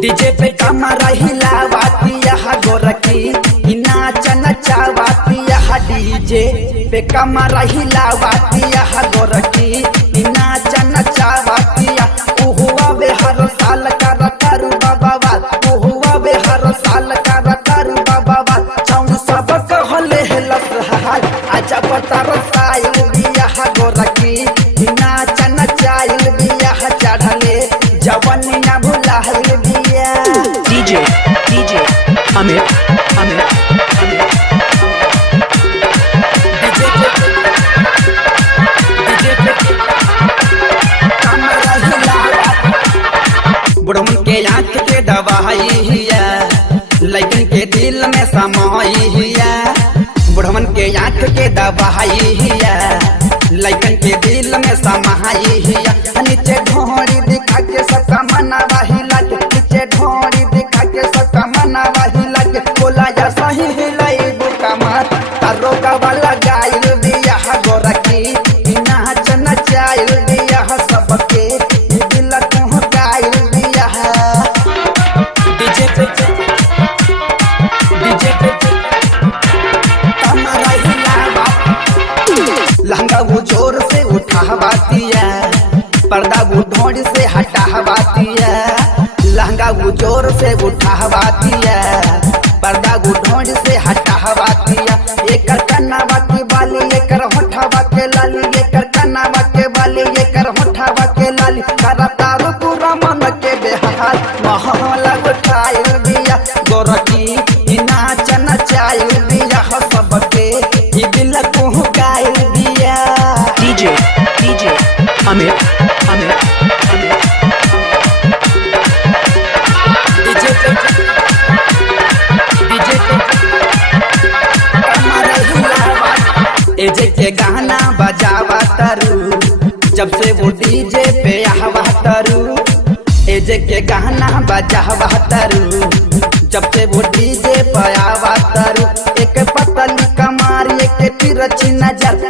DJ पे कमर हिलावातिया गोरकी नाच नचावातिया डीजे पे कमर हिलावातिया गोरकी नाच नचावातिया उहुआ बे हर साल कर करू बाबा उहुआ बे हर साल कर करू बाबा छौन सब कहले लस हाल आजा पतर साइल बिया गोरकी नाच नचाइल बिया चढ़ले जवनिया भुलाइल बिया DJ Amit बुढ़वन के आँख के दवाई हिया लैकन के दिल में समाई हिया बुढ़वन के आँख के दवाई हिया लैकन के दिल में समाई हिया नीचे ढोरी दिखा के सबका मनावा हिला नीचे ढोरी दिखा के सबका मनावा हिला बोला या सही हिलाई बुका मार तारो का वाला गाइल दिया गोरकी नाच नचाइल दिया सबके दिल को गाइल दिया डीजे पे कमरा हिलावा लहंगा वो जोर से उठावातिया पर्दा वो ढोड़ से हटावातिया लहंगा वो जोर से उठावातिया पर्दा वो ढोड़ से हटावातिया एकर कन्नावा के बाली एकर होठावा के लाली एकर कन्नावा के बाली एकर होठावा के लाली करतारू पूरा मन के बेहाल महला उठाइल बिया गोरकी नाच नचाइल बिया सबके दिल को गाइल बिया DJ Amit डीजे पे कमर हिलावा एजे के गाना बजावा तरू जब से वो डीजे पे आवा तरू एजे के गाना बजावा तरू जब से वो डीजे पे आवा तरू एक पतली कमार एक तिरछी नजर